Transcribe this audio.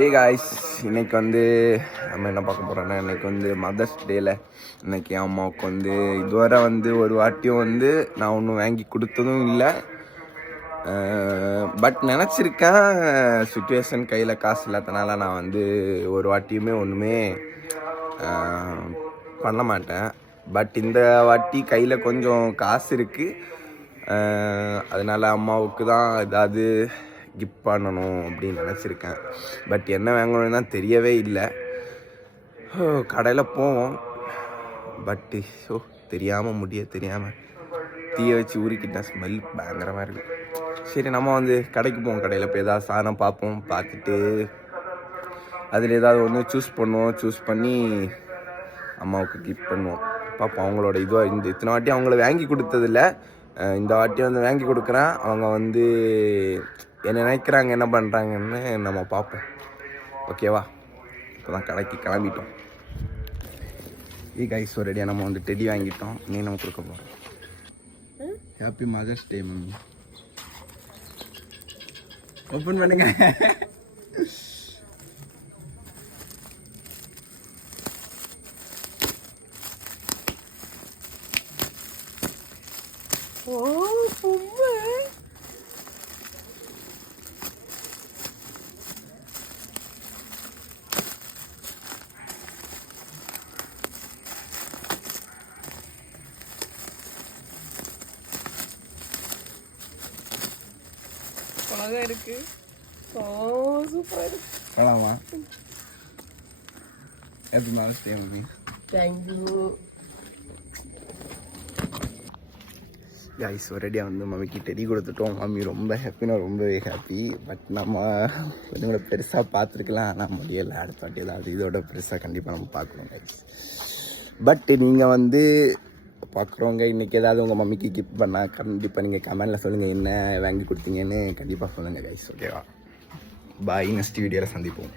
ஏ guys இன்னைக்கு வந்து நம்ம என்ன பார்க்க போகிறோன்னா இன்னைக்கு வந்து மதர்ஸ் டேல இன்னைக்கு என் அம்மாவுக்கு வந்து இதுவரை வந்து ஒரு வாட்டியும் வந்து நான் ஒன்றும் வாங்கி கொடுத்ததும் இல்லை. பட் நினச்சிருக்கேன் சுச்சுவேஷன் கையில் காசு இல்லாதனால நான் வந்து ஒரு வாட்டியுமே ஒன்றுமே பண்ண மாட்டேன். பட் இந்த வாட்டி கையில் கொஞ்சம் காசு இருக்குது அதனால அம்மாவுக்கு தான் ஏதாவது கிஃப்ட் பண்ணணும் அப்படின்னு நினச்சிருக்கேன். பட் என்ன வாங்கணும்னா தெரியவே இல்லை. கடையில் போவோம். பட்டு ஸோ தெரியாமல் முடிய தெரியாமல் தீயை வச்சு ஊறிக்கிட்டேன் ஸ்மெல் பயங்கரமாக இருக்குது சரி நம்ம வந்து கடைக்கு போவோம். கடையில் போய் ஏதாவது சாதனம் பார்ப்போம் பார்த்துட்டு அதில் ஏதாவது ஒன்று சூஸ் பண்ணுவோம். சூஸ் பண்ணி அம்மாவுக்கு கிஃப்ட் பண்ணுவோம். பார்ப்போம் அவங்களோட இதுவாக இந்த இத்தனை வாட்டி அவங்கள வாங்கி கொடுத்ததில்ல. இந்த வாட்டி வந்து வாங்கி கொடுக்குறேன். அவங்க வந்து என்ன நினைக்கிறாங்க என்ன பண்ணுறாங்கன்னு நம்ம பார்ப்போம். ஓகேவா இப்போ தான் கடைக்கு கிளம்பிட்டோம். ஈ கைஸ் ரெடியாக நம்ம வந்து டெடி வாங்கிட்டோம். நீ நம்ம கொடுக்க போகிறோம் happy mother's day mummy open பண்ணுங்க. ஓ அழகா இருக்கு. சூப்பரா இருக்கு போலாமா? தேங்க்யூ ஒரேடியாக வந்து மம்மிக்கு டெடி கொடுத்துட்டோம். மம்மி ரொம்ப ஹாப்பினா ரொம்பவே ஹாப்பி பட் நம்ம கொஞ்சம் கூட பெருசாக பார்த்துருக்கலாம். ஆனால் முடியலை. அடுத்த வாட்டி ஏதாவது இதோட பெருசாக கண்டிப்பாக நம்ம பார்க்கணும் கைஸ் பட் நீங்கள் வந்து பார்க்குறவங்க இன்றைக்கி ஏதாவது உங்கள் மம்மிக்கு கிஃப்ட் பண்ணால் கண்டிப்பாக நீங்கள் கமெண்டில் சொல்லுங்கள் என்ன வாங்கி கொடுத்தீங்கன்னு கண்டிப்பாக சொல்லுங்கள் கைஸ் ஓகேவா பாய் நெக்ஸ்ட் வீடியோவில் சந்திப்போம்.